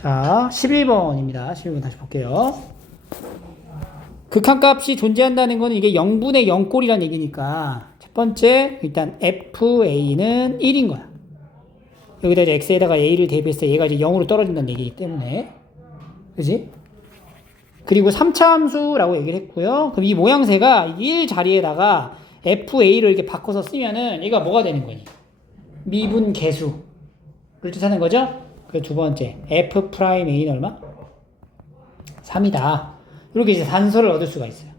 자, 11번입니다. 11번 다시 볼게요. 극한값이 존재한다는 거는 이게 0분의 0꼴이란 얘기니까 첫 번째 일단 FA는 1인 거야. 여기다 이제 X에다가 A를 대입했을 때 얘가 이제 0으로 떨어진다는 얘기이기 때문에 그지? 그리고 3차 함수라고 얘기를 했고요. 그럼 이 모양새가 1 자리에다가 FA를 이렇게 바꿔서 쓰면은 얘가 뭐가 되는 거니? 미분 계수를 뜻하는 거죠? 그리고 두 번째 F'A는 얼마? 3이다. 이렇게 이제 단서를 얻을 수가 있어요.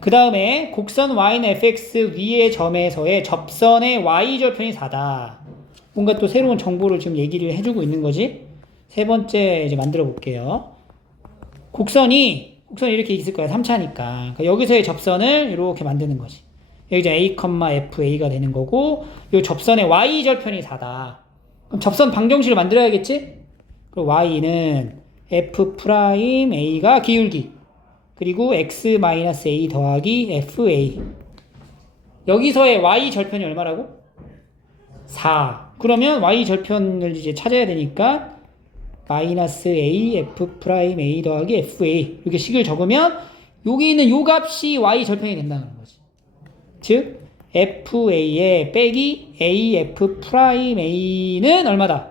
그 다음에 곡선 y는 fx 위의 점에서의 접선의 y절편이 4다. 뭔가 또 새로운 정보를 지금 얘기를 해주고 있는 거지. 세 번째 이제 만들어 볼게요. 곡선이 이렇게 있을 거야. 3차니까. 그러니까 여기서의 접선을 이렇게 만드는 거지. 여기 이제 a, fa가 되는 거고, 이 접선의 y절편이 4다. 그럼 접선 방정식을 만들어야겠지? 그리고 y는 f'a가 기울기, 그리고 x-a 더하기 fa. 여기서의 y절편이 얼마라고? 4. 그러면 y절편을 이제 찾아야 되니까 -a f'a 더하기 fa 이렇게 식을 적으면 여기 있는 요 값이 y절편이 된다는 거지. 즉 FA의 빼기 AF'A는 얼마다?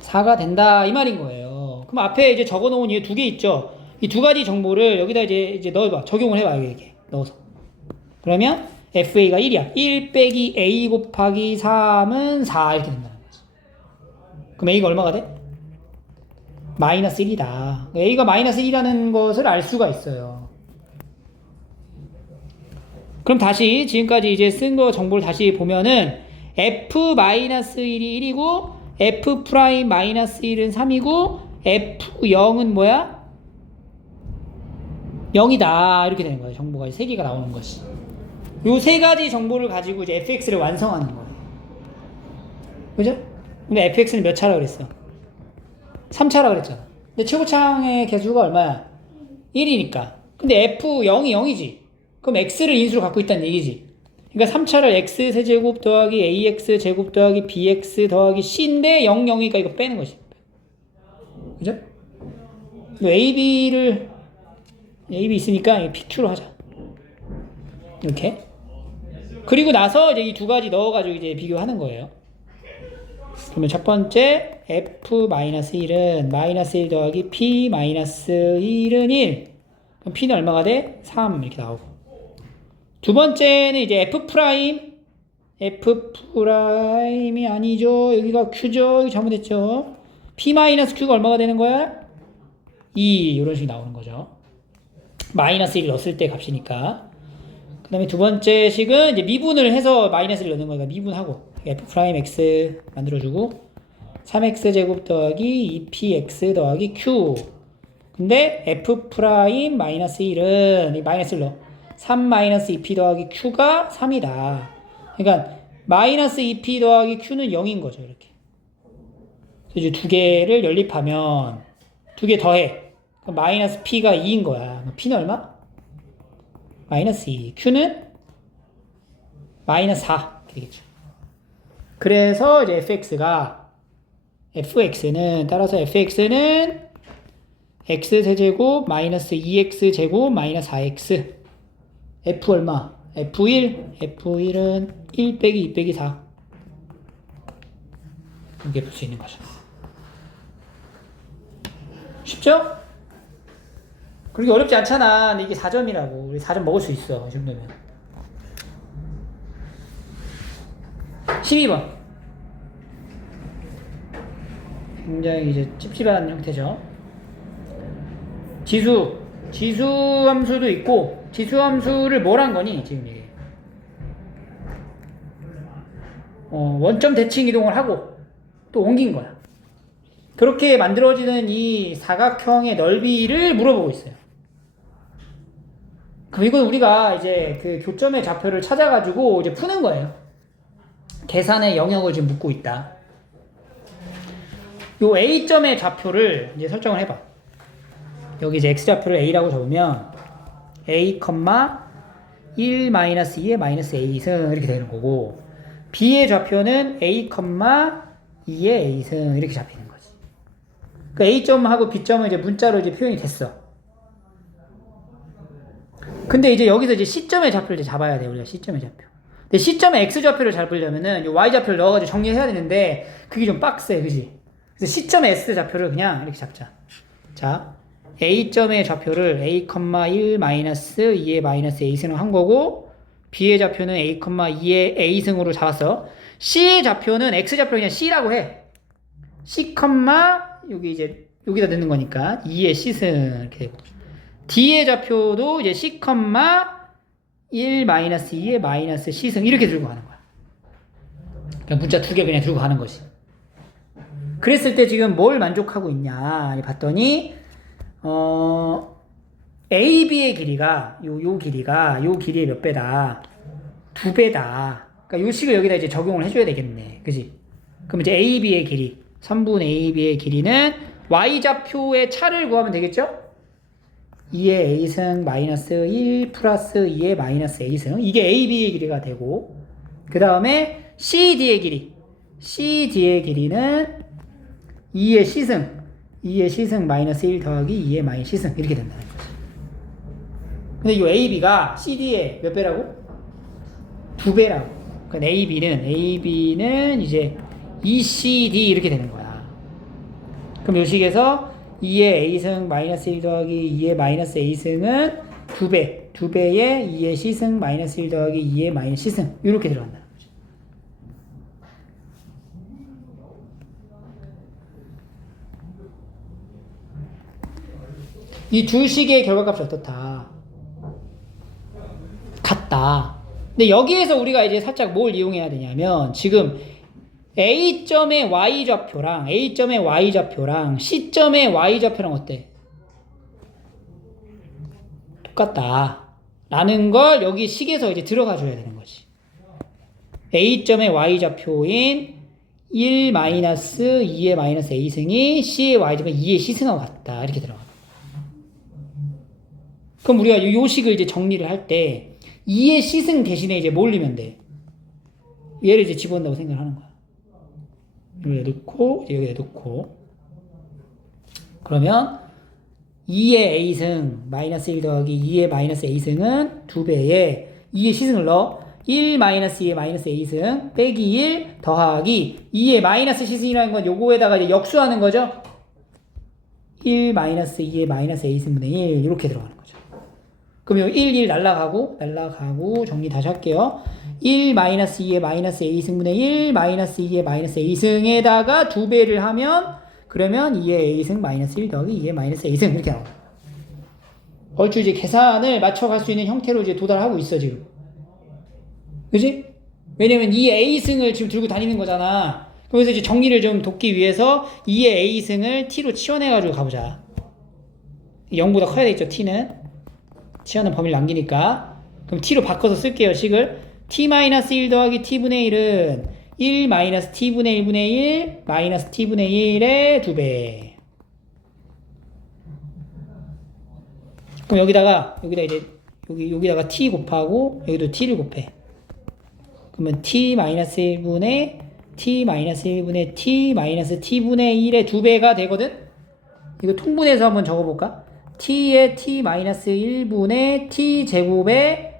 4가 된다 이 말인 거예요. 그럼 앞에 이제 적어놓은 이 두 개 있죠. 이 두 가지 정보를 여기다 이제 넣어봐. 적용을 해봐. 이렇게 넣어서. 그러면 FA가 1이야. 1 빼기 A 곱하기 3은 4 이렇게 된다는 거지. 그럼 A가 얼마가 돼? 마이너스 1이다. A가 마이너스 1이라는 것을 알 수가 있어요. 그럼 다시 지금까지 이제 쓴 거 정보를 다시 보면은 F-1이 1이고 F'-1은 3이고 F0은 뭐야? 0이다. 이렇게 되는 거예요. 정보가 3개가 나오는 것이. 요 세 가지 정보를 가지고 이제 fx를 완성하는 거예요. 그죠? 근데 fx는 몇 차라고 그랬어? 3차라고 그랬잖아. 근데 최고창의 개수가 얼마야? 1이니까. 근데 f0이 0이지. 그럼 x를 인수로 갖고 있다는 얘기지. 그러니까 3차를 x세제곱 더하기 ax제곱 더하기 bx 더하기 c인데 0, 0이니까 이거 빼는 것이. 그죠? AB 있으니까 PQ로 하자. 이렇게. 그리고 나서 이제 이 두 가지 넣어가지고 이제 비교하는 거예요. 그러면 첫 번째 F-1은 -1 더하기 P-1은 1. 그럼 P는 얼마가 돼? 3 이렇게 나오고. 두 번째는 이제 F'이 아니죠. 여기가 Q죠. 여기 잘못했죠. P-Q가 얼마가 되는 거야? 2 이런 식이 나오는 거죠. -1 넣었을 때 값이니까. 그 다음에 두 번째 식은 이제 미분을 해서 -1 넣는 거니까 미분하고 F'X 만들어주고 3X제곱 더하기 2PX 더하기 Q. 근데 F'-1은 이 -1 넣어. 3-2P 더하기 Q가 3이다. 그러니까 -2P 더하기 Q는 0인 거죠. 이렇게. 이제 두 개를 연립하면 두 개 더해. 그럼 -P가 2인 거야. P는 얼마? -2. Q는 -4 되겠죠. 그래서 이제 따라서 fx는 x세제곱 -2x제곱 -4x. f 얼마? F1은 1 빼기 2 빼기 4 이렇게 볼 수 있는 거죠. 쉽죠? 그렇게 어렵지 않잖아. 근데 이게 4점이라고. 우리 4점 먹을 수 있어. 이 정도면. 12번. 굉장히 이제 찝찝한 형태죠. 지수 함수도 있고, 지수 함수를 뭘 한 거니? 지금 이게. 원점 대칭 이동을 하고, 또 옮긴 거야. 그렇게 만들어지는 이 사각형의 넓이를 물어보고 있어요. 그럼 이건 우리가 이제 그 교점의 좌표를 찾아가지고 이제 푸는 거예요. 계산의 영역을 지금 묻고 있다. 요 A점의 좌표를 이제 설정을 해봐. 여기 이제 X좌표를 A라고 적으면 A, 1-2의 -A 승 이렇게 되는 거고, B의 좌표는 A, 2의 A승 이렇게 잡히는 거지. 그러니까 A점하고 B점은 이제 문자로 이제 표현이 됐어. 근데 이제 여기서 이제 C점의 좌표를 이제 잡아야 돼. 우리가 C점의 좌표. 근데 C점의 X좌표를 잡으려면은 이 Y좌표를 넣어가지고 정리해야 되는데 그게 좀 빡세. 그지? 그래서 C점의 S좌표를 그냥 이렇게 잡자. 자, A점의 좌표를 A, 1 마이너스 2의 마이너스 A승으로 한 거고 B의 좌표는 A, 2의 A승으로 잡았어. C의 좌표는 X좌표 그냥 C라고 해. C, 여기 이제 여기다 넣는 거니까 2의 C승 이렇게 되고 D의 좌표도 이제 C, 1 마이너스 2의 마이너스 C승 이렇게 들고 가는 거야. 그냥 문자 두 개 그냥 들고 가는 거지. 그랬을 때 지금 뭘 만족하고 있냐 봤더니 AB의 길이가 요 길이의 몇 배다? 2배다. 그러니까 요 식을 여기다 이제 적용을 해줘야 되겠네. 그지? 그럼 이제 AB의 길이 3분의 AB의 길이는 Y좌표의 차를 구하면 되겠죠? 2의 A승 마이너스 1 플러스 2의 마이너스 A승 이게 AB의 길이가 되고 그 다음에 CD의 길이는 2의 C승 마이너스 1 더하기 2의 마이너스 C승 이렇게 된다는 거지. 근데 이 AB가 CD의 몇 배라고? 2배라고. 그러니까 AB는 이제 ECD 이렇게 되는 거야. 그럼 이 식에서 2의 A승 마이너스 1 더하기 2의 마이너스 A승은 2배의 2의 C승 마이너스 1 더하기 2의 마이너스 C승 이렇게 들어간다는 거죠. 이 두 식의 결과값이 어떻다? 같다. 근데 여기에서 우리가 이제 살짝 뭘 이용해야 되냐면 지금 A점의 Y좌표랑 C점의 Y좌표랑 어때? 똑같다. 라는 걸 여기 식에서 이제 들어가 줘야 되는 거지. A점의 Y좌표인 1 마이너스 2의 마이너스 A승이 C의 Y좌표 2의 C승하고 같다. 이렇게 들어가. 그럼 우리가 요 식을 이제 정리를 할 때 2의 C승 대신에 이제 뭘 넣으면 돼? 얘를 이제 집어넣는다고 생각을 하는 거야. 여기다 넣고 그러면 2의 A승 마이너스 1 더하기 2의 마이너스 A승은 2배에 2의 C승을 넣어 1 마이너스 2의 마이너스 A승 빼기 1 더하기 2의 마이너스 C승이라는 건 요거에다가 이제 역수하는 거죠. 1 마이너스 2의 마이너스 A승분의 1 이렇게 들어가는 거죠. 그럼 1 날라가고 정리 다시 할게요. 1 마이너스 2의 마이너스 A승분의 1 마이너스 2의 마이너스 A승에다가 2배를 하면 그러면 2의 A승 마이너스 1 더하기 2의 마이너스 A승 이렇게 나와요. 얼추 이제 계산을 맞춰갈 수 있는 형태로 이제 도달하고 있어 지금. 그지? 왜냐면 2의 A승을 지금 들고 다니는 거잖아. 그래서 이제 정리를 좀 돕기 위해서 2의 A승을 T로 치워내가지고 가보자. 0보다 커야 되겠죠 T는. 치워는 범위를 남기니까. 그럼 T로 바꿔서 쓸게요 식을. T-1 더하기 T분의 1은 1 마이너스 T분의 1분의 1 마이너스 T분의 1의 2배. 그럼 여기다가 이제 여기다가 T 곱하고 여기도 T를 곱해. 그러면 T-1분의 T-1분의 T 마이너스 T분의 1의 2배가 되거든? 이거 통분해서 한번 적어볼까? T의 T-1분의 T제곱의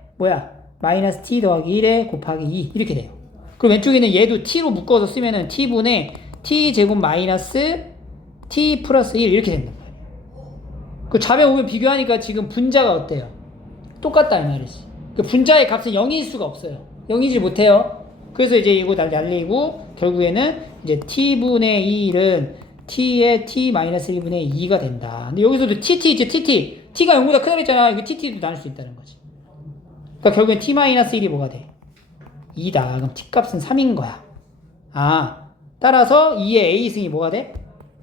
마이너스 T 더하기 1에 곱하기 2 이렇게 돼요. 그럼 왼쪽에는 얘도 T로 묶어서 쓰면은 T분의 T제곱 마이너스 T 플러스 1 이렇게 된다. 그 좌변 우변 비교하니까 지금 분자가 어때요? 똑같다 이 말이지. 그 분자의 값은 0일 수가 없어요. 0이지 못해요. 그래서 이제 이거 날리고 결국에는 이제 T분의 1은 T의 T-1분의 2가 된다. 근데 여기서도 TT 있지 TT. T가 0보다 크다 그랬잖아. 이거 TT도 나눌 수 있다는 거지. 그러니까 결국엔 T-1이 뭐가 돼? 2다. 그럼 T값은 3인 거야. 따라서 2의 A승이 뭐가 돼?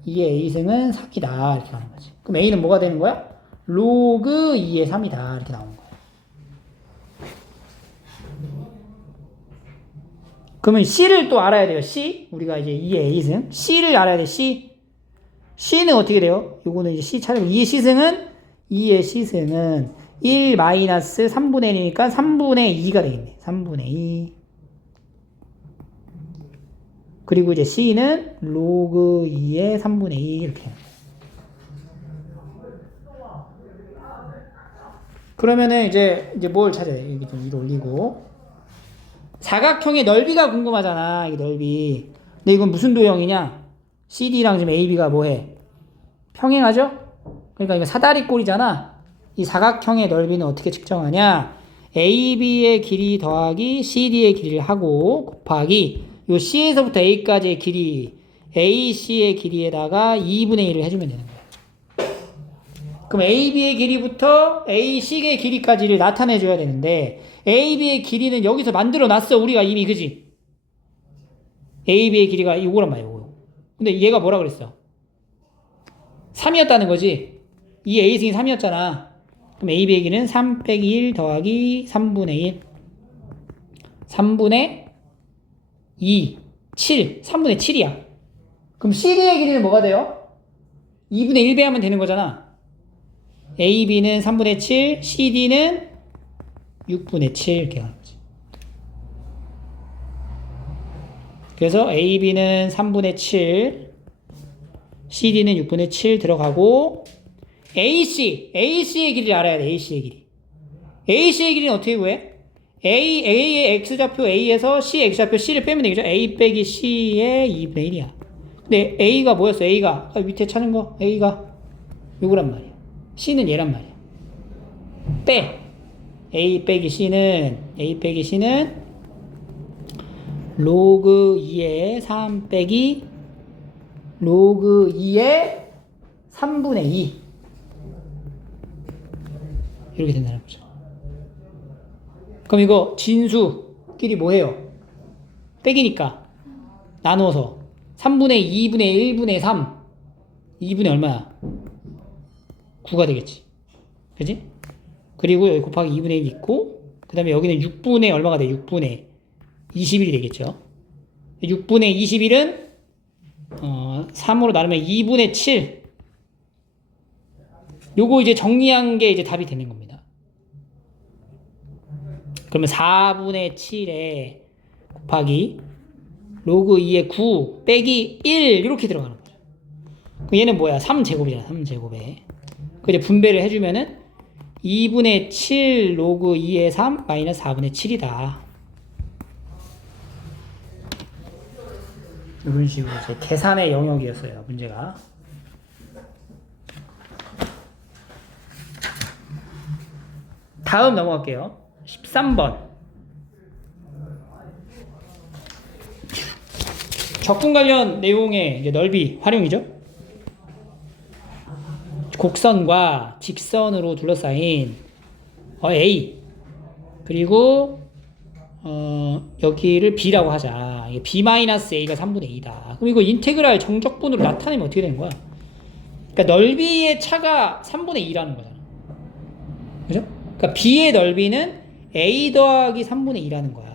2의 A승은 3이다. 이렇게 하는 거지. 그럼 A는 뭐가 되는 거야? 로그 2의 3이다. 이렇게 나오는 거야. 그러면 C를 또 알아야 돼요. C. 우리가 이제 2의 A승. C를 알아야 돼. C는 어떻게 돼요? 요거는 이제 C 차례고 2의 C승은 1 마이너스 3분의 1이니까 3분의 2가 되겠네. 3분의 2. 그리고 이제 C는 로그 2의 3분의 2 이렇게. 그러면은 이제 뭘 찾아야 돼? 여기 좀 위로 올리고. 사각형의 넓이가 궁금하잖아. 이게 넓이. 근데 이건 무슨 도형이냐? CD랑 지금 AB가 뭐해? 평행하죠? 그러니까 이거 사다리꼴이잖아. 이 사각형의 넓이는 어떻게 측정하냐? AB의 길이 더하기 CD의 길이를 하고 곱하기 요 C에서부터 A까지의 길이 AC의 길이에다가 2분의 1을 해주면 되는 거야. 그럼 AB의 길이부터 AC의 길이까지를 나타내줘야 되는데 AB의 길이는 여기서 만들어 놨어 우리가 이미. 그지? AB의 길이가 이거란 말이야. 이거. 근데 얘가 뭐라 그랬어? 3이었다는 거지. 이 A승이 3이었잖아. 그럼 AB의 길이는 3 빼기 1 더하기 3분의 1 3분의 2 7 3분의 7이야. 그럼 CD의 길이는 뭐가 돼요? 2분의 1 배하면 되는 거잖아. AB는 3분의 7, CD는 6분의 7 이렇게 하는 거지. 그래서 AB는 3분의 7, CD는 6분의 7 들어가고 AC의 길이를 알아야 돼. AC의 길이. AC의 길이는 어떻게 구해? A의 X좌표 A에서 C X좌표 C를 빼면 되겠죠? A 빼기 C의 2분의 1이야. 근데 A가 뭐였어? A가 밑에 찾은 거 A가 요거란 말이야. C는 얘란 말이야. 빼. A 빼기 C는 로그 2의 3 빼기 로그 2의 3분의 2 이렇게 된다는 거죠. 그럼 이거 진수끼리 뭐해요? 빼기니까 나눠서 3분의 2분의 1분의 3 2분의 얼마야? 9가 되겠지. 그지? 그리고 여기 곱하기 2분의 1 있고 그 다음에 여기는 6분의 얼마가 돼? 6분의 21이 되겠죠. 6분의 21은 3으로 나누면 2분의 7 요거 이제 정리한 게 이제 답이 되는 겁니다. 그러면 4분의 7에 곱하기 로그 2의 9 빼기 1 이렇게 들어가는 거죠. 얘는 뭐야? 3제곱이잖아. 3제곱에 그 이제 분배를 해주면은 2분의 7 로그 2의 3 마이너스 4분의 7이다. 이런 식으로 이제 계산의 영역이었어요. 문제가. 다음 넘어갈게요. 13번. 적분 관련 내용의 이제 넓이 활용이죠. 곡선과 직선으로 둘러싸인 A 그리고 여기를 B라고 하자. 이게 B-A가 3분의 2다. 그럼 이거 인테그랄 정적분으로 나타내면 어떻게 되는 거야? 그러니까 넓이의 차가 3분의 2라는 거잖아. 그죠? 그러니까 B의 넓이는 A 더하기 3분의 2라는 거야.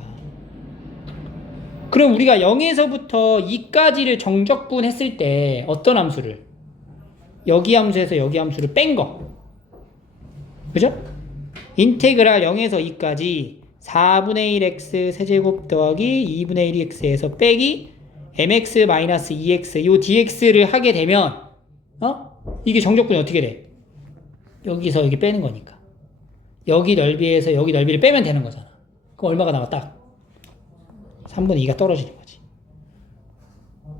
그럼 우리가 0에서부터 2까지를 정적분 했을 때 어떤 함수를? 여기 함수에서 여기 함수를 뺀 거. 그죠? 인테그랄 0에서 2까지 4분의 1x 세제곱 더하기 2분의 1x에서 빼기 mx-2x 요 dx를 하게 되면 이게 정적분이 어떻게 돼? 여기서 여기 빼는 거니까 여기 넓이에서 여기 넓이를 빼면 되는 거잖아. 그럼 얼마가 나와? 딱 3분의 2가 떨어지는 거지.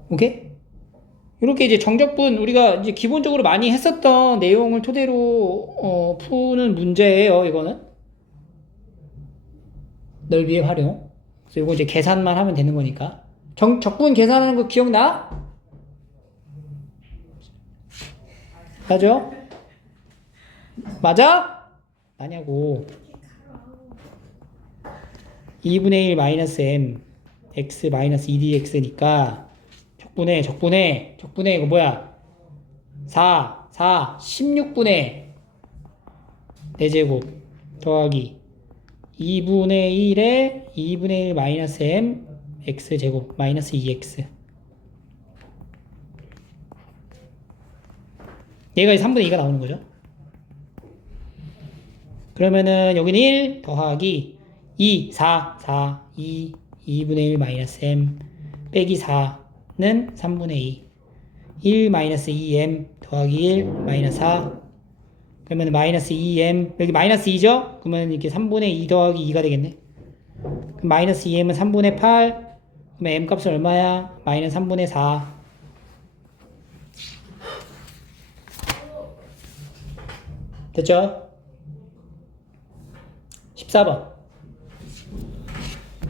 오케이? 이렇게 이제 정적분 우리가 이제 기본적으로 많이 했었던 내용을 토대로 푸는 문제예요. 이거는 넓이의 활용. 그래서 이거 이제 계산만 하면 되는 거니까. 적분 계산하는 거 기억나? 맞죠? 맞아? 아냐고. 2분의 1 마이너스 m x 마이너스 2dx니까 적분해 이거 뭐야? 16분의 4제곱 더하기 2분의 1에 2분의 1 마이너스 m x제곱 마이너스 2x 얘가 3분의 2가 나오는 거죠. 그러면은 여기는 1 더하기 2 2분의 1 마이너스 m 빼기 4는 3분의 2. 1 마이너스 2m 더하기 1 마이너스 4. 그러면 마이너스 2m, 여기 마이너스 2죠? 그러면 이렇게 3분의 2 더하기 2가 되겠네. 그럼 마이너스 2m은 3분의 8. 그러면 m 값은 얼마야? 마이너스 3분의 4. 됐죠? 14번.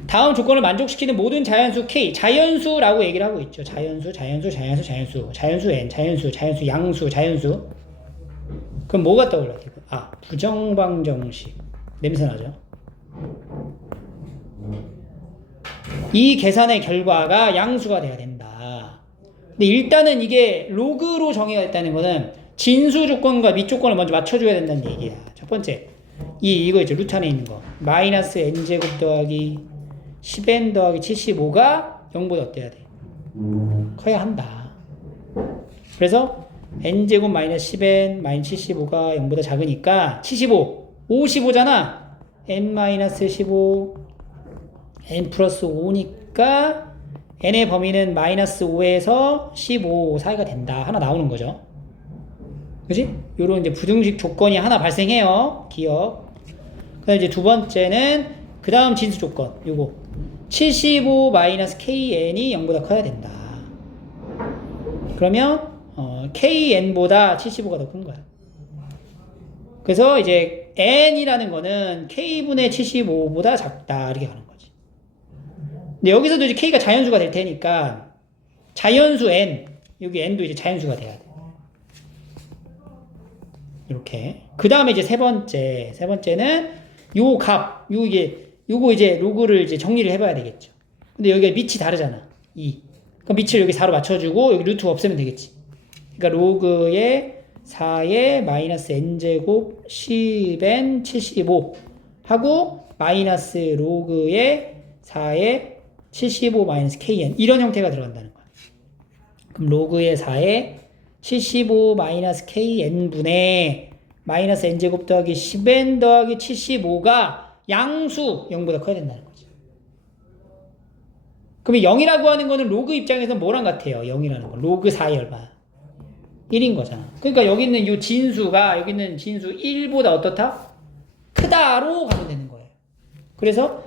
다음 조건을 만족시키는 모든 자연수 K, 자연수라고 얘기를 하고 있죠. 자연수, 자연수, 자연수, 자연수, 자연수 N, 자연수, 자연수, 양수, 자연수. 그럼 뭐가 떠올라요? 아, 부정방정식. 냄새나죠? 이 계산의 결과가 양수가 돼야 된다. 근데 일단은 이게 로그로 정의가 됐다는 거는 진수 조건과 밑 조건을 먼저 맞춰줘야 된다는 얘기야. 첫 번째, 이거 있죠. 루트 안에 있는 거. 마이너스 n제곱 더하기 10n 더하기 75가 0보다 어때야 돼? 커야 한다. 그래서 n제곱 마이너스 10n 마이너스 75가 0보다 작으니까 75, 55잖아. n 마이너스 15, n 플러스 5니까 n의 범위는 마이너스 5에서 15 사이가 된다. 하나 나오는 거죠. 그지? 요런 이제 부등식 조건이 하나 발생해요. 기억. 그다음 이제 두 번째는 그 다음 진수 조건. 요거 75 마이너스 kn이 0보다 커야 된다. 그러면 kn보다 75가 더 큰 거야. 그래서 이제 n이라는 거는 k분의 75보다 작다 이렇게 가는 거지. 근데 여기서도 이제 k가 자연수가 될 테니까 자연수 n, 여기 n도 이제 자연수가 돼야 돼. 이렇게. 그 다음에 이제 세 번째는 요 값, 요거 이제 로그를 이제 정리를 해봐야 되겠죠. 근데 여기가 밑이 다르잖아. 2. 그럼 밑을 여기 4로 맞춰주고 여기 루트 없애면 되겠지. 그러니까 로그의 4의 마이너스 n제곱 10n 75 하고 마이너스 로그의 4의 75 마이너스 kn 이런 형태가 들어간다는 거야. 그럼 로그의 4의 75 마이너스 kn분의 마이너스 n제곱 더하기 10n 더하기 75가 양수 0보다 커야 된다는 거지. 그러면 0이라고 하는 거는 로그 입장에서 뭐랑 같아요? 0이라는 거. 로그 4의 얼마? 1인 거잖아. 그러니까 여기 있는 이 진수가 여기 있는 진수 1보다 어떻다? 크다로 가면 되는 거예요. 그래서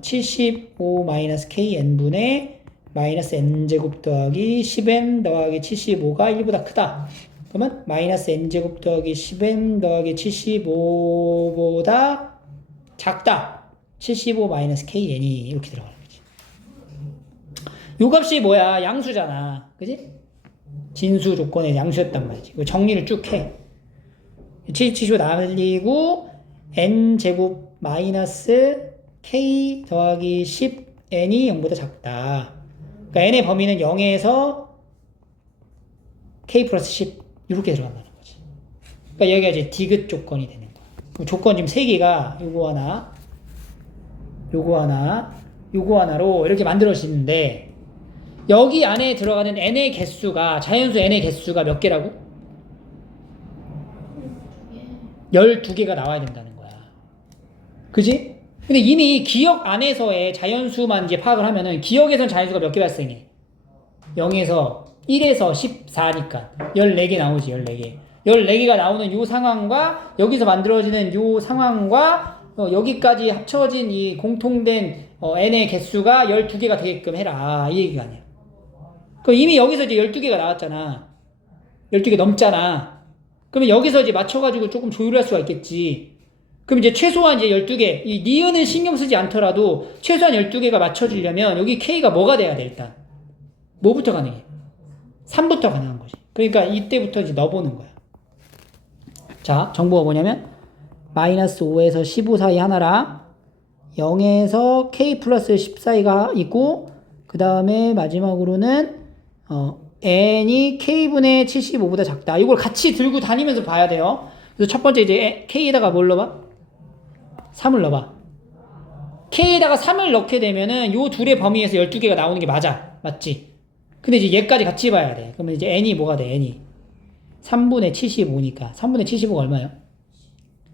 75 마이너스 kn분의 마이너스 n제곱 더하기 10n 더하기 75가 1보다 크다. 그러면 마이너스 n제곱 더하기 10n 더하기 75보다 작다. 75 마이너스 kn이 이렇게 들어가는 거지. 요 값이 뭐야? 양수잖아. 그지? 진수 조건의 양수였단 말이지. 이거 정리를 쭉 해. 75 날리고 n제곱 마이너스 k 더하기 10n이 0보다 작다. 그러니까 n의 범위는 0에서 k 플러스 10 이렇게 들어간다는 거지. 그러니까 여기가 이제 디귿 조건이 되는 거야. 조건 지금 3개가 요거 하나, 요거 하나, 요거 하나로 이렇게 만들어지는데 여기 안에 들어가는 n의 개수가 자연수 n의 개수가 몇 개라고? 12개가 나와야 된다는 거야. 그지? 근데 이미 기억 안에서의 자연수만 이제 파악을 하면은 기억에선 자연수가 몇 개 발생해? 0에서 1에서 14니까 14개 나오지. 14개. 14개가 나오는 요 상황과 여기서 만들어지는 요 상황과 여기까지 합쳐진 이 공통된 n의 개수가 12개가 되게끔 해라. 이 얘기가 아니야. 그럼 이미 여기서 이제 12개가 나왔잖아. 12개 넘잖아. 그러면 여기서 이제 맞춰가지고 조금 조율할 수가 있겠지. 그럼 이제 최소한 이제 12개, 이 니은은 신경 쓰지 않더라도 최소한 12개가 맞춰지려면 여기 K가 뭐가 돼야 돼, 일단? 뭐부터 가능해? 3부터 가능한 거지. 그러니까 이때부터 이제 넣어보는 거야. 자, 정보가 뭐냐면, 마이너스 5에서 15 사이 하나랑 0에서 K 플러스 10 사이가 있고, 그 다음에 마지막으로는, n이 K분의 75보다 작다. 이걸 같이 들고 다니면서 봐야 돼요. 그래서 첫 번째 이제 K에다가 뭘 넣어봐? 3을 넣어봐. K에다가 3을 넣게 되면은 요 둘의 범위에서 12개가 나오는 게 맞아. 맞지? 근데 이제 얘까지 같이 봐야 돼. 그러면 이제 n이 뭐가 돼? n이 3분의 75니까 3분의 75가 얼마예요?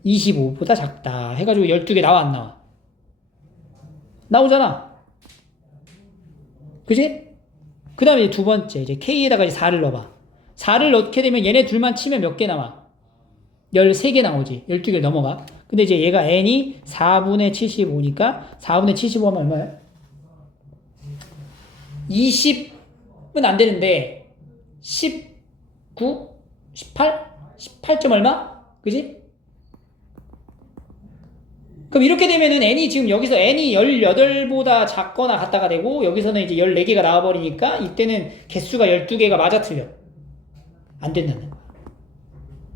25보다 작다 해가지고 12개 나와 안 나와? 나오잖아. 그지? 그 다음에 이제 두 번째, 이제 K에다가 이제 4를 넣어봐. 4를 넣게 되면 얘네 둘만 치면 몇 개 나와? 13개 나오지. 12개를 넘어가. 근데 이제 얘가 n이 4분의 75니까 4분의 75 하면 얼마야? 20은 안 되는데 19? 18? 18점 얼마? 그지? 그럼 이렇게 되면은 n이 지금 여기서 n이 18보다 작거나 같다가 되고 여기서는 이제 14개가 나와버리니까 이때는 개수가 12개가 맞아 틀려. 안 된다는 거야.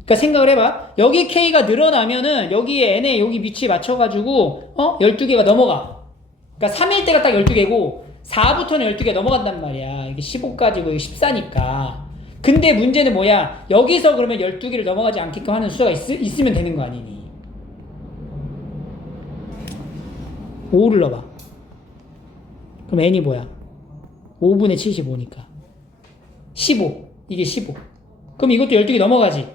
그러니까 생각을 해봐. 여기 K가 늘어나면은 여기에 n의 여기 위치에 맞춰가지고 12개가 넘어가. 그러니까 3일 때가 딱 12개고 4부터는 12개 넘어간단 말이야. 이게 15까지고 이게 14니까. 근데 문제는 뭐야? 여기서 그러면 12개를 넘어가지 않게끔 하는 수가 있으면 되는 거 아니니? 5를 넣어봐. 그럼 n이 뭐야? 5분의 75니까 15. 이게 15. 그럼 이것도 12개 넘어가지.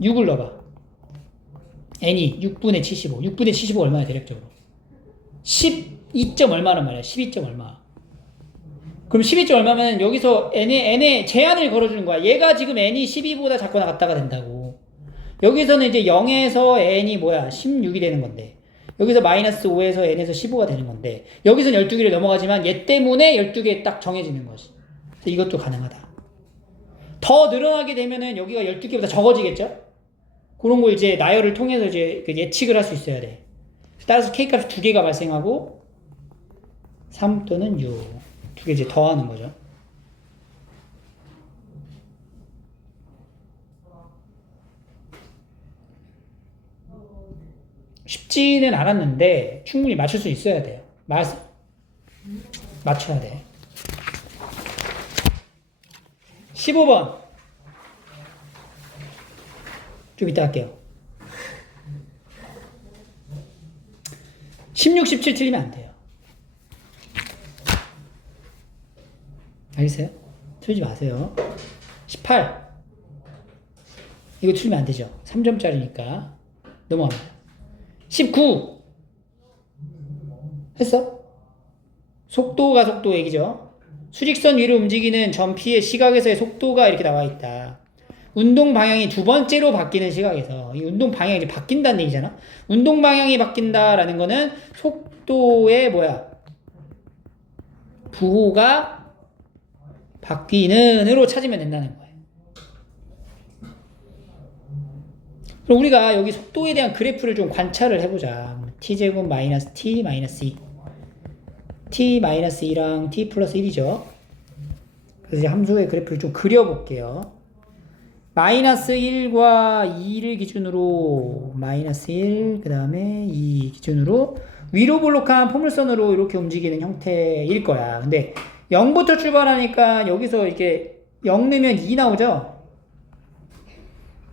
6을 넣어봐. n이 6분의 75. 6분의 75 얼마야 대략적으로? 12점 얼마란 말이야. 12점 얼마. 그럼 12점 얼마면 여기서 n의 제한을 걸어주는 거야. 얘가 지금 n이 12보다 작거나 같다가 된다고. 여기서는 이제 0에서 n이 뭐야? 16이 되는 건데. 여기서 마이너스 5에서 n에서 15가 되는 건데. 여기서는 12개를 넘어가지만 얘 때문에 12개 딱 정해지는 거지. 그래서 이것도 가능하다. 더 늘어나게 되면은 여기가 12개보다 적어지겠죠? 그런 거 이제 나열을 통해서 이제 예측을 할 수 있어야 돼. 따라서 K값 2개가 발생하고 3 또는 6. 2개 이제 더하는 거죠. 쉽지는 않았는데 충분히 맞출 수 있어야 돼요. 맞춰야 돼. 15번. 좀 이따 할게요. 16, 17 틀리면 안 돼요. 알겠어요? 틀리지 마세요. 18. 이거 틀리면 안 되죠. 3점짜리니까. 넘어갑니다. 19. 했어? 속도가 속도 얘기죠. 수직선 위로 움직이는 점 P의 시각에서의 속도가 이렇게 나와 있다. 운동 방향이 두 번째로 바뀌는 시각에서 이 운동 방향이 이제 바뀐다는 얘기잖아. 운동 방향이 바뀐다라는 거는 속도의 뭐야? 부호가 바뀌는으로 찾으면 된다는 거예요. 그럼 우리가 여기 속도에 대한 그래프를 좀 관찰을 해보자. t제곱 마이너스 t 마이너스 2 t 마이너스 2랑 t 플러스 1이죠. 그래서 이제 함수의 그래프를 좀 그려볼게요. 마이너스 1과 2를 기준으로 마이너스 1, 그 다음에 2 기준으로 위로 볼록한 포물선으로 이렇게 움직이는 형태일 거야. 근데 0부터 출발하니까 여기서 이렇게 0 넣으면 2 나오죠?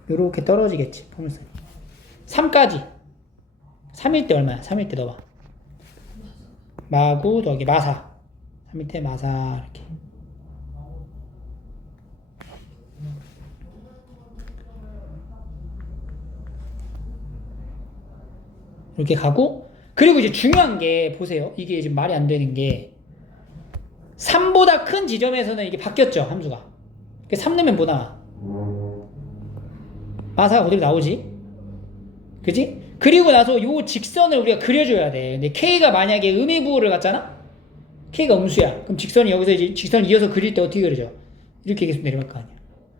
요렇게 떨어지겠지, 포물선이. 3까지. 3일 때 얼마야? 3일 때 넣어봐. 마구 더하기 마사. 3일 때 마사, 이렇게. 이렇게 가고, 그리고 이제 중요한 게, 보세요. 이게 지금 말이 안 되는 게, 3보다 큰 지점에서는 이게 바뀌었죠, 함수가. 3 넣으면 뭐 나와? 마사가 그대로 나오지? 그지? 그리고 나서 요 직선을 우리가 그려줘야 돼. 근데 K가 만약에 음의 부호를 갖잖아? K가 음수야. 그럼 직선이 여기서 이제 직선을 이어서 그릴 때 어떻게 그려져? 이렇게 계속 내려갈 거 아니야.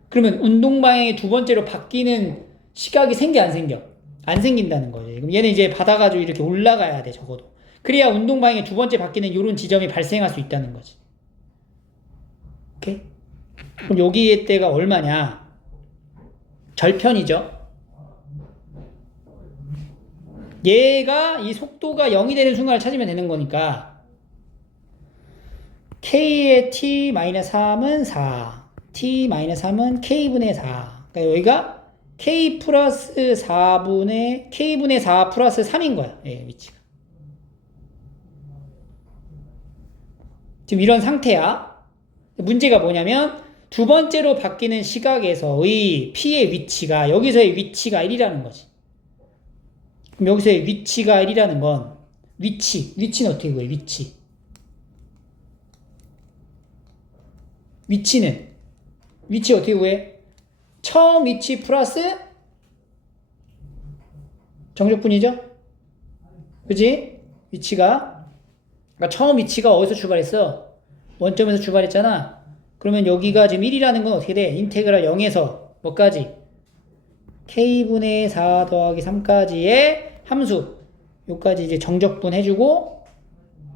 그러면 운동 방향이 두 번째로 바뀌는 시각이 생겨, 안 생겨? 안 생긴다는 거예요. 그럼 얘는 이제 받아가지고 이렇게 올라가야 돼, 적어도. 그래야 운동 방향이 두 번째 바뀌는 요런 지점이 발생할 수 있다는 거지. 오케이? 그럼 여기에 때가 얼마냐? 절편이죠. 얘가 이 속도가 0이 되는 순간을 찾으면 되는 거니까 K의 t-3은 4, t-3은 K분의 4. 그러니까 여기가 K 플러스 4분의 K분의 4 플러스 3인 거야. 예, 위치가. 지금 이런 상태야. 문제가 뭐냐면 두 번째로 바뀌는 시각에서의 P의 위치가 여기서의 위치가 1이라는 거지. 그럼 여기서의 위치가 1이라는 건 위치는 어떻게 구해? 위치. 위치 어떻게 구해? 처음 위치 플러스 정적분이죠? 그지? 위치가 그러니까 처음 위치가 어디서 출발했어? 원점에서 출발했잖아. 그러면 여기가 지금 1이라는 건 어떻게 돼? 인테그랄 0에서 뭐까지? k분의 4 더하기 3까지의 함수 요까지 이제 정적분 해주고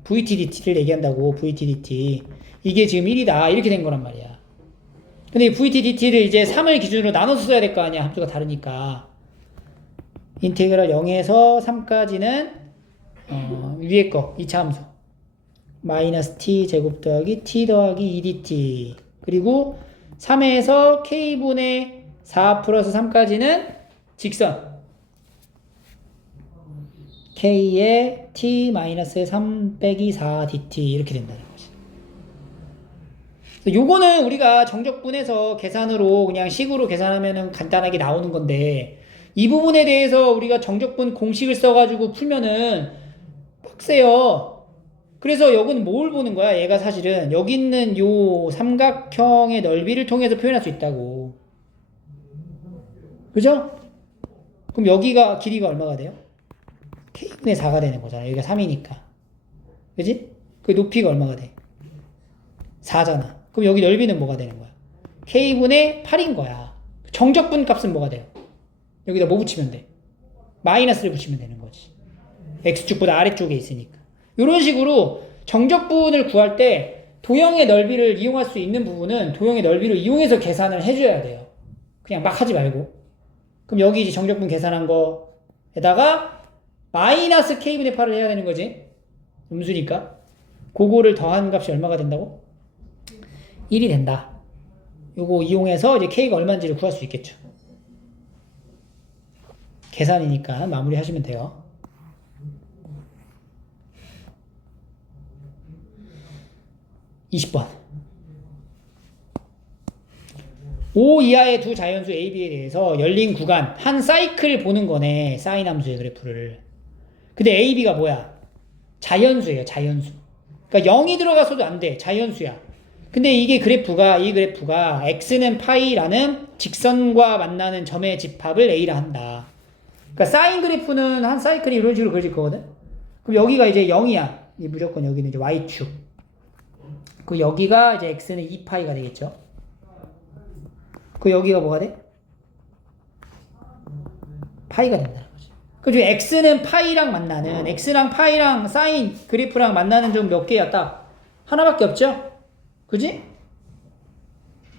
VTDT를 얘기한다고. VTDT 이게 지금 1이다 이렇게 된 거란 말이야. 근데 이 VTDT를 이제 3을 기준으로 나눠서 써야 될 거 아니야. 함수가 다르니까. 인테그랄 0에서 3까지는 위에 거 2차 함수 마이너스 t 제곱 더하기 t 더하기 2dt 그리고 3에서 k분의 4 플러스 3까지는 직선 k의 t 마이너스 3 빼기 4 dt 이렇게 된다는 거지. 요거는 우리가 정적분해서 계산으로 그냥 식으로 계산하면은 간단하게 나오는 건데 이 부분에 대해서 우리가 정적분 공식을 써가지고 풀면은 빡세요. 그래서 여기는 뭘 보는 거야? 얘가 사실은 여기 있는 요 삼각형의 넓이를 통해서 표현할 수 있다고. 그죠? 그럼 여기가 길이가 얼마가 돼요? k분의 4가 되는 거잖아. 여기가 3이니까. 그지? 그 높이가 얼마가 돼? 4잖아. 그럼 여기 넓이는 뭐가 되는 거야? k분의 8인 거야. 정적분 값은 뭐가 돼요? 여기다 뭐 붙이면 돼? 마이너스를 붙이면 되는 거지. x축보다 아래쪽에 있으니까. 이런 식으로 정적분을 구할 때 도형의 넓이를 이용할 수 있는 부분은 도형의 넓이를 이용해서 계산을 해줘야 돼요. 그냥 막 하지 말고. 그럼 여기 이제 정적분 계산한 거에다가 마이너스 k분의 8을 해야 되는 거지. 음수니까. 그거를 더한 값이 얼마가 된다고? 1이 된다. 요거 이용해서 이제 k가 얼마인지를 구할 수 있겠죠. 계산이니까 마무리 하시면 돼요. 20번 5 이하의 두 자연수 A, B에 대해서 열린 구간 한 사이클 보는 거네. 사인 함수의 그래프를. 근데 A, B가 뭐야? 자연수예요. 자연수. 그러니까 0이 들어가서도 안 돼. 자연수야. 근데 이 그래프가 x는 파이라는 직선과 만나는 점의 집합을 A라 한다. 그러니까 사인 그래프는 한 사이클이 이런 식으로 그려질 거거든. 그럼 여기가 이제 0이야. 무조건 여기는 이제 y축. 그 여기가 이제 x는 2파이가 되겠죠. 그 여기가 뭐가 돼? 파이가 된다는 거지. 그 중에 x는 파이랑 만나는 x랑 파이랑 사인 그래프랑 만나는 점 몇 개야? 딱 하나밖에 없죠? 그지?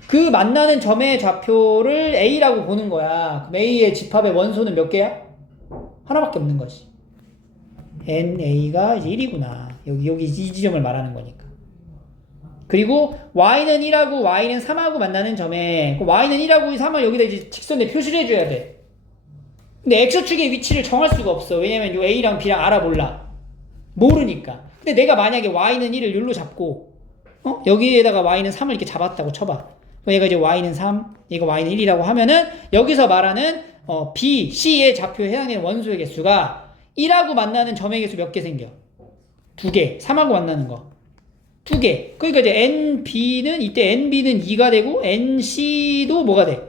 그 만나는 점의 좌표를 a라고 보는 거야. 그럼 a의 집합의 원소는 몇 개야? 하나밖에 없는 거지. na가 이제 1이구나. 여기 이 지점을 말하는 거니까. 그리고 y는 1하고 y는 3하고 만나는 점에 y는 1하고 3을 여기다 이제 직선에 표시를 해줘야 돼. 근데 x축의 위치를 정할 수가 없어. 왜냐면 요 a랑 b랑 알아몰라. 모르니까. 근데 내가 만약에 y는 1을 여기로 잡고 여기에다가 y는 3을 이렇게 잡았다고 쳐봐. 얘가 이제 y는 3, 얘가 y는 1이라고 하면은 여기서 말하는 b, c의 좌표에 해당되는 원소의 개수가 1하고 만나는 점의 개수 몇 개 생겨? 2개. 3하고 만나는 거 2개. 그러니까 이제 nb는 이때 nb는 2가 되고 nc도 뭐가 돼?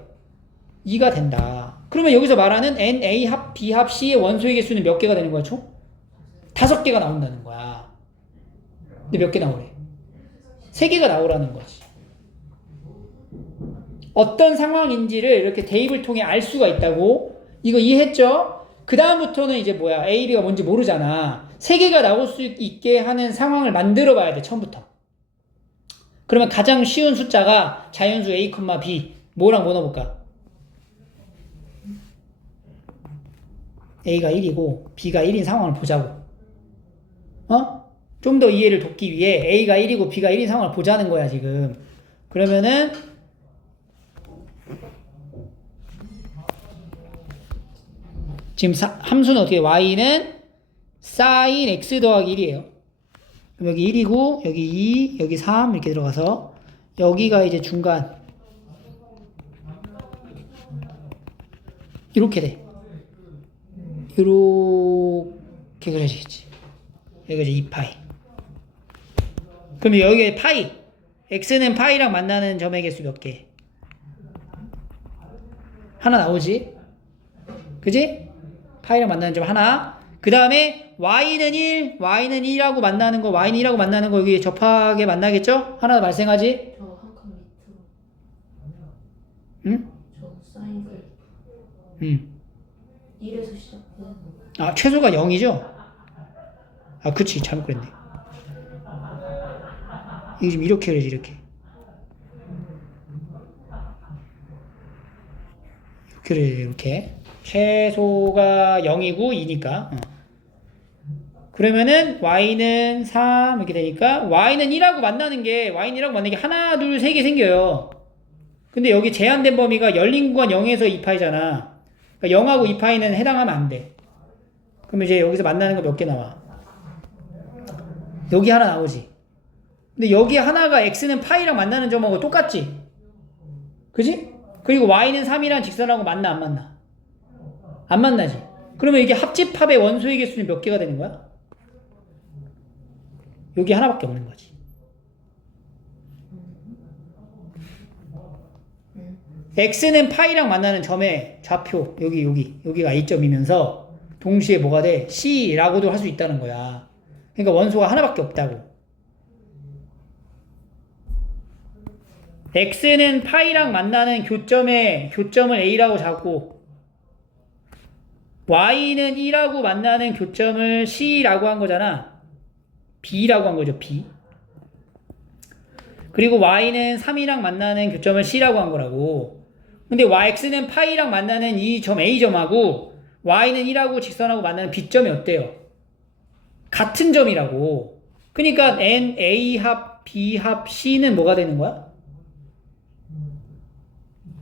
2가 된다. 그러면 여기서 말하는 na 합 b 합 c의 원소의 개수는 몇 개가 되는 거야, 총? 5개가 나온다는 거야. 근데 몇 개 나오래? 3개가 나오라는 거지. 어떤 상황인지를 이렇게 대입을 통해 알 수가 있다고. 이거 이해했죠? 그 다음부터는 이제 뭐야? A, B가 뭔지 모르잖아. 3개가 나올 수 있게 하는 상황을 만들어 봐야 돼, 처음부터. 그러면 가장 쉬운 숫자가 자연수 A, B. 뭐랑 뭐 넣어볼까? A가 1이고 B가 1인 상황을 보자고. 좀 더 이해를 돕기 위해 A가 1이고 B가 1인 상황을 보자는 거야, 지금. 그러면은 지금 함수는 어떻게 y는 sin x 더하기 1이에요. 그럼 여기 1이고 여기 2, 여기 3 이렇게 들어가서 여기가 이제 중간 이렇게 돼. 이렇게 그려지겠지. 여기가 이제 2파이. 그러면 여기가 파이. x는 파이랑 만나는 점의 개수 몇 개? 하나 나오지? 그지? 파이랑 만나는 점 하나. 그 다음에 y는 1, y는 1하고 만나는 거, y는 1하고 만나는 거 여기 접하게 만나겠죠? 하나 발생하지? 저 한 칸 밑으로. 응? 저 사인 그래프. 응. 1에서 시작해. 아, 최소가 0이죠? 아, 그치. 잘못 그랬네. 이게 지금 이렇게 그래야지, 이렇게. 이렇게 그래야지, 이렇게. 최소가 0이고 2니까. 그러면은 y는 3 이렇게 되니까 y는 1하고 만나는 게 y는 1하고 만나는 게 하나, 둘, 세 개 생겨요. 근데 여기 제한된 범위가 열린 구간 0에서 2파이잖아. 그러니까 0하고 2파이는 해당하면 안 돼. 그럼 이제 여기서 만나는 거 몇 개 나와? 여기 하나 나오지. 근데 여기 하나가 x는 파이랑 만나는 점하고 똑같지? 그지? 그리고 y는 3이랑 직선하고 만나 안 만나? 안 만나지. 그러면 이게 합집합의 원소의 개수는 몇 개가 되는 거야? 여기 하나밖에 없는 거지. x는 파이랑 만나는 점의 좌표 여기가 A점이면서 동시에 뭐가 돼? C라고도 할 수 있다는 거야. 그러니까 원소가 하나밖에 없다고. x는 파이랑 만나는 교점을 A라고 잡고 y는 1하고 만나는 교점을 C라고 한 거잖아. B라고 한 거죠. B. 그리고 y는 3이랑 만나는 교점을 C라고 한 거라고. 근데 x는 파이랑 만나는 이 점 A점하고 y는 1하고 직선하고 만나는 B점이 어때요? 같은 점이라고. 그러니까 n, A 합, B 합, C는 뭐가 되는 거야?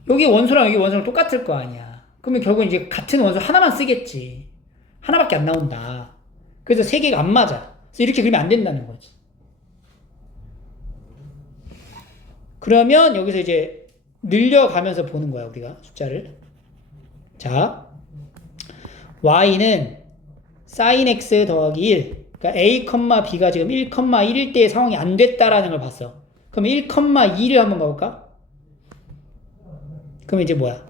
여기 원소랑 여기 원소랑 똑같을 거 아니야. 그러면 결국 이제 같은 원소 하나만 쓰겠지. 하나밖에 안 나온다. 그래서 세 개가 안 맞아. 그래서 이렇게 그리면 안 된다는 거지. 그러면 여기서 이제 늘려가면서 보는 거야, 우리가 숫자를. 자, y는 sin x 더하기 1. 그러니까 a, b가 지금 1, 1일 때의 상황이 안 됐다라는 걸 봤어. 그럼 1, 2를 한번 가볼까? 그럼 이제 뭐야?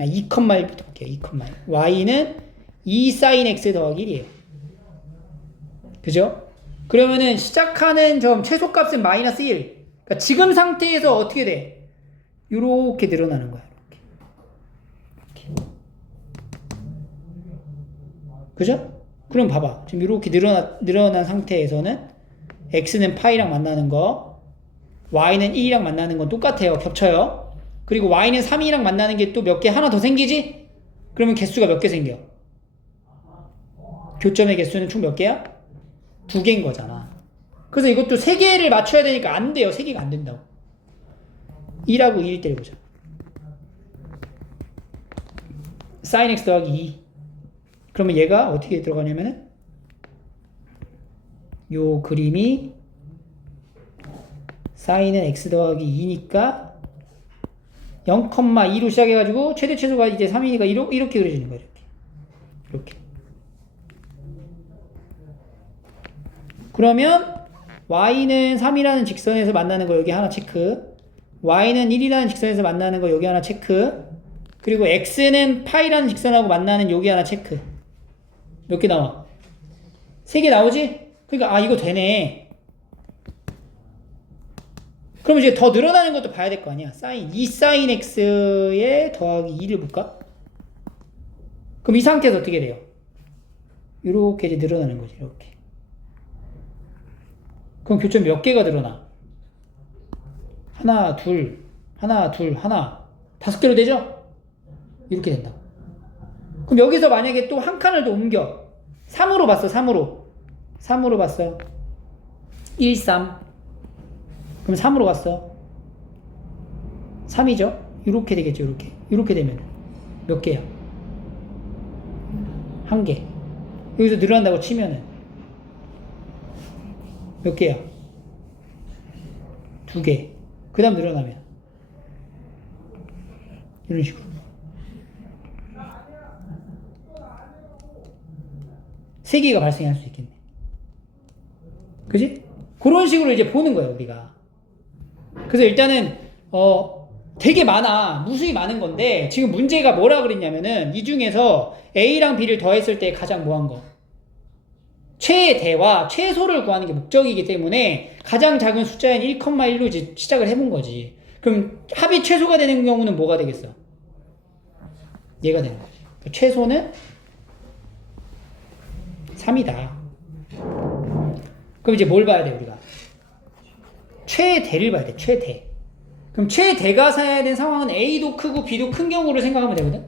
2, 1부터 볼게요. 2, 1. y는 2 sin x 더하기 1이에요. 그죠? 그러면은 시작하는 점 최소값은 마이너스 1. 그러니까 지금 상태에서 어떻게 돼? 이렇게 늘어나는 거야. 이렇게. 그죠? 그럼 봐봐. 지금 이렇게 늘어난 상태에서는 x는 파이랑 만나는 거, y는 1이랑 만나는 건 똑같아요. 겹쳐요. 그리고 y는 3이랑 만나는 게 또 몇 개 하나 더 생기지? 그러면 개수가 몇 개 생겨? 교점의 개수는 총 몇 개야? 2개인 거잖아. 그래서 이것도 3개를 맞춰야 되니까 안 돼요. 3개가 안 된다고. 1하고 2일 때려보자. sin x 더하기 2. 그러면 얘가 어떻게 들어가냐면은 요 그림이 sin은 x 더하기 2니까 0,2로 시작해가지고 최대가 이제 3이니까 이렇게 그려지는 거예요. 이렇게. 그러면 y는 3이라는 직선에서 만나는 거 여기 하나 체크. y는 1이라는 직선에서 만나는 거 여기 하나 체크. 그리고 x는 파이라는 직선하고 만나는 여기 하나 체크. 몇 개 나와? 3개 나오지? 그러니까 이거 되네. 그럼 이제 더 늘어나는 것도 봐야 될 거 아니야. sin 2 sin x에 더하기 2를 볼까? 그럼 이 상태에서 어떻게 돼요? 이렇게 이제 늘어나는 거지. 이렇게. 그럼 교점 몇 개가 늘어나? 하나, 둘, 하나, 5개로 되죠? 이렇게 된다. 그럼 여기서 만약에 또 한 칸을 더 옮겨. 3으로 봤어, 3으로 봤어. 1, 3. 그럼 3으로 갔어. 3이죠? 이렇게 되겠죠, 이렇게. 이렇게 되면. 몇 개야? 1개. 여기서 늘어난다고 치면은. 몇 개야? 2개. 그 다음 늘어나면. 이런 식으로. 세 개가 발생할 수 있겠네. 그지? 그런 식으로 이제 보는 거예요, 우리가. 그래서 일단은 되게 많아. 무수히 많은 건데 지금 문제가 뭐라 그랬냐면은 이 중에서 A랑 B를 더했을 때 가장 뭐한 거? 최대와 최소를 구하는 게 목적이기 때문에 가장 작은 숫자인 1,1로 이제 시작을 해본 거지. 그럼 합이 최소가 되는 경우는 뭐가 되겠어? 얘가 되는 거지. 최소는 3이다. 그럼 이제 뭘 봐야 돼, 우리가? 최대를 봐야 돼, 최대. 그럼 최대가 사야 되는 상황은 A도 크고 B도 큰 경우를 생각하면 되거든?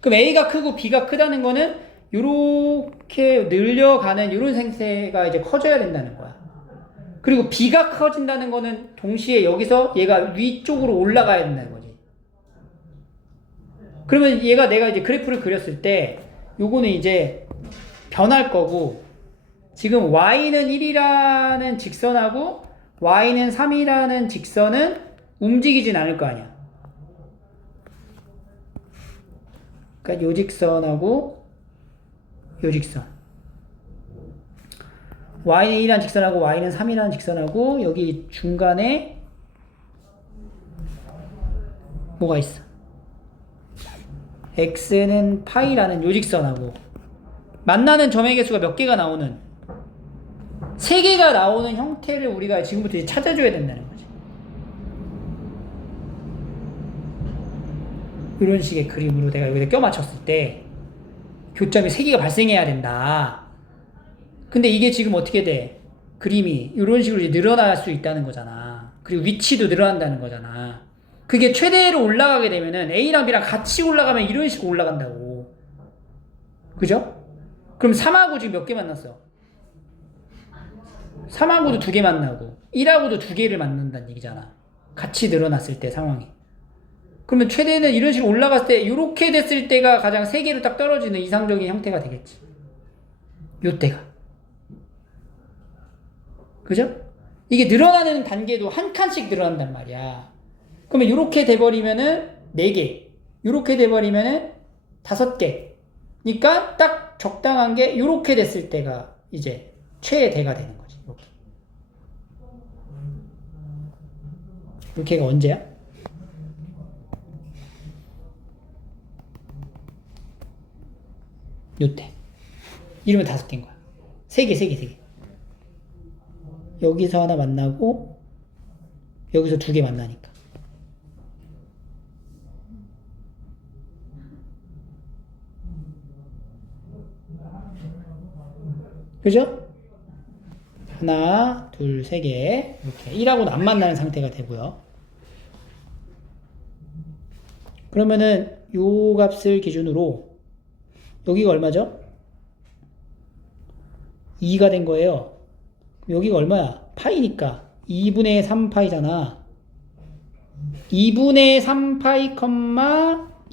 그럼 A가 크고 B가 크다는 거는 요렇게 늘려가는 요런 생태가 이제 커져야 된다는 거야. 그리고 B가 커진다는 거는 동시에 여기서 얘가 위쪽으로 올라가야 된다는 거지. 그러면 얘가 내가 이제 그래프를 그렸을 때 요거는 이제 변할 거고 지금 y는 1이라는 직선하고 y는 3이라는 직선은 움직이진 않을 거 아니야. 그러니까 요 직선하고 요 직선. y는 1이라는 직선하고 y는 3이라는 직선하고 여기 중간에 뭐가 있어? x는 파이라는 요 직선하고 만나는 점의 개수가 몇 개가 나오는 3개가 나오는 형태를 우리가 지금부터 이제 찾아줘야 된다는 거지. 이런 식의 그림으로 내가 여기다 껴맞췄을 때 교점이 3개가 발생해야 된다. 근데 이게 지금 어떻게 돼? 그림이 이런 식으로 이제 늘어날 수 있다는 거잖아. 그리고 위치도 늘어난다는 거잖아. 그게 최대로 올라가게 되면은 A랑 B랑 같이 올라가면 이런 식으로 올라간다고. 그죠? 그럼 3하고 지금 몇 개 만났어? 3하고도 2개 만나고 1하고도 2개를 만난다는 얘기잖아. 같이 늘어났을 때 상황이. 그러면 최대는 이런 식으로 올라갔을 때 이렇게 됐을 때가 가장 3개로 딱 떨어지는 이상적인 형태가 되겠지. 요때가. 그죠? 이게 늘어나는 단계도 한 칸씩 늘어난단 말이야. 그러면 이렇게 돼버리면은 4개. 이렇게 돼버리면은 5개. 그러니까 딱 적당한 게 이렇게 됐을 때가 이제 최대가 되는 거지. 이렇게. 이렇게가 언제야? 요때. 이러면 5개인 거야. 3개. 여기서 하나 만나고 여기서 2개 만나니까. 그죠? 하나, 둘, 3개 이렇게 1하고는 안 만나는 상태가 되고요. 그러면은 요 값을 기준으로 여기가 얼마죠? 2가 된 거예요. 여기가 얼마야? 파이니까 2분의 3파이잖아. 2분의 3파이,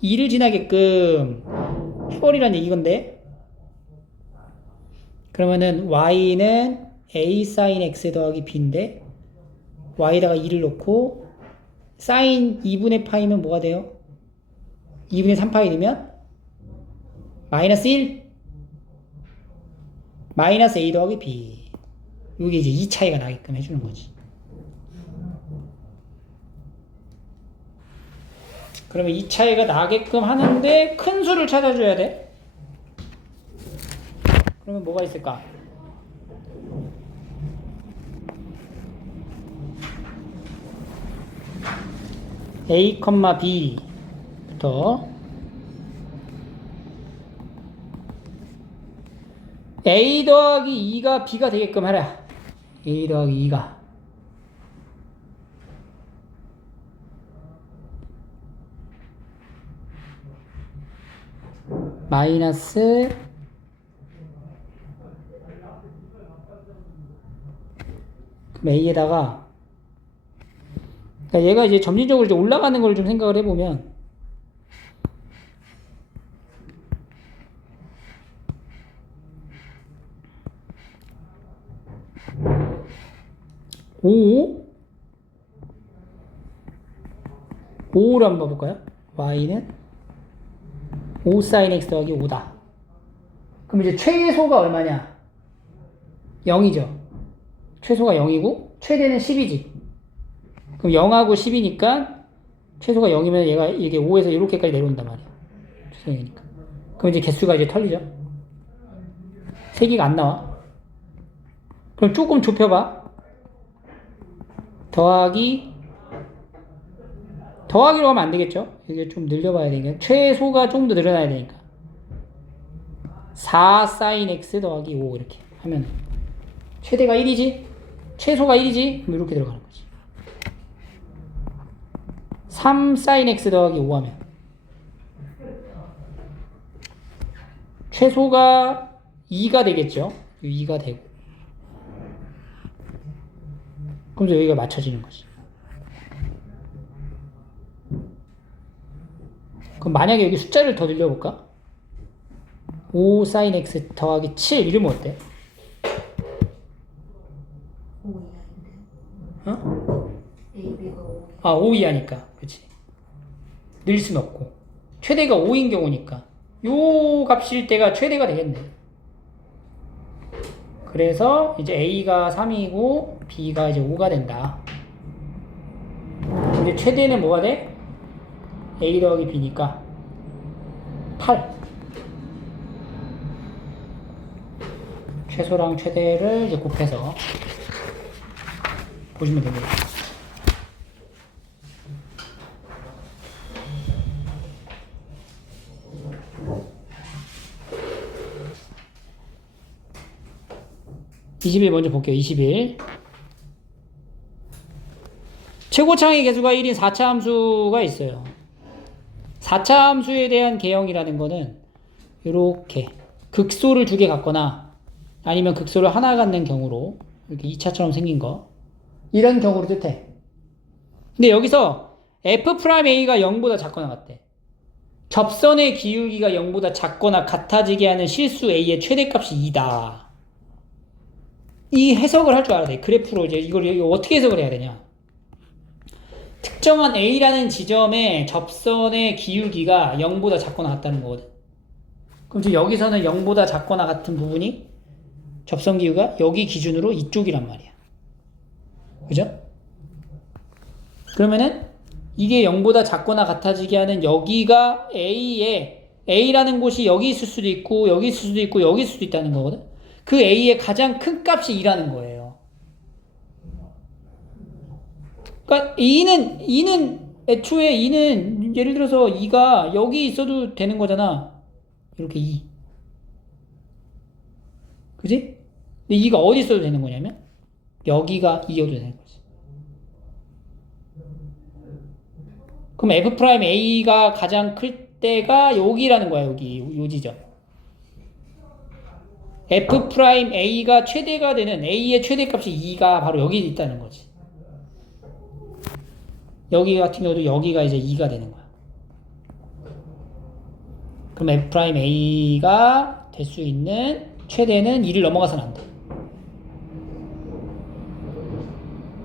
2를 지나게끔 해버리란 얘기건데. 그러면은 y는 a sin x 더하기 b인데 y에다가 2를 넣고 sin 2분의 파이면 뭐가 돼요? 2분의 3파이 넣으면 마이너스 1 마이너스 a 더하기 b. 이게 이제 이 차이가 나게끔 해주는 거지. 그러면 이 차이가 나게끔 하는데 큰 수를 찾아줘야 돼. 그러면 뭐가 있을까? a, b부터 a 더하기 2가 b가 되게끔 하라. a 더하기 2가 마이너스 그럼 a에다가 그러니까 얘가 이제 점진적으로 이제 올라가는 걸 좀 생각을 해보면 5를 한번 봐볼까요? y는 5 sin x 더하기 5다. 그럼 이제 최소가 얼마냐? 0이죠. 최소가 0이고 최대는 10이지. 그럼 그럼 0하고 10이니까 최소가 0이면 얘가 이게 5에서 이렇게까지 내려온단 말이야. 최소 0이니까. 그럼 이제 개수가 이제 털리죠. 3개가 안 나와. 그럼 조금 좁혀봐. 더하기로 하면 안 되겠죠? 이게 좀 늘려봐야 되니까. 최소가 좀 더 늘어나야 되니까. 4 sin x 더하기 5 이렇게 하면 최대가 1이지? 최소가 1이지? 그럼 이렇게 들어가는 거지. 3 sin x 더하기 5 하면 최소가 2가 되겠죠? 2가 되고 그럼 여기가 맞춰지는 거지. 그럼 만약에 여기 숫자를 더 늘려볼까? 5 sin x 더하기 7 이러면 어때? 5 이하인데. 어? A, B가 5. 아, 5 이하니까. 그치. 늘 순 없고. 최대가 5인 경우니까. 요 값일 때가 최대가 되겠네. 그래서 이제 A가 3이고 B가 이제 5가 된다. 이제 최대는 뭐가 돼? A 더하기 B니까 8. 최소랑 최대를 이제 곱해서 보시면 됩니다. (21) 먼저 볼게요. 21 최고창의 개수가 1인 4차 함수가 있어요. 4차 함수에 대한 개형이라는 거는 이렇게 극소를 2개 갖거나 아니면 극소를 하나 갖는 경우로 이렇게 2차처럼 생긴 거 이런 경우를 뜻해. 근데 여기서 f'a가 0보다 작거나 같대. 접선의 기울기가 0보다 작거나 같아지게 하는 실수 a의 최대값이 2다. 이 해석을 할 줄 알아야 돼. 그래프로 이제 이걸 어떻게 해석을 해야 되냐. 특정한 a라는 지점의 접선의 기울기가 0보다 작거나 같다는 거거든. 그럼 지금 여기서는 0보다 작거나 같은 부분이 접선 기울기가 여기 기준으로 이쪽이란 말이야. 그죠? 그러면은 이게 0보다 작거나 같아지게 하는 여기가 A라는 곳이 여기 있을 수도 있고 여기 있을 수도 있고 여기 있을 수도 있다는 거거든. 그 A의 가장 큰 값이 2라는 거예요. 그러니까 2는 애초에 2는 예를 들어서 2가 여기 있어도 되는 거잖아. 이렇게 2. 그지? 근데 2가 어디 있어도 되는 거냐면 여기가 2여도 되는 거지. 그럼 f'a가 가장 클 때가 여기라는 거야. 여기 요 지점. f'a가 최대가 되는 a의 최대값이 2가 바로 여기 있다는 거지. 여기 같은 경우도 여기가 이제 2가 되는 거야. 그럼 f'a가 될 수 있는 최대는 2를 넘어가서는 안 돼.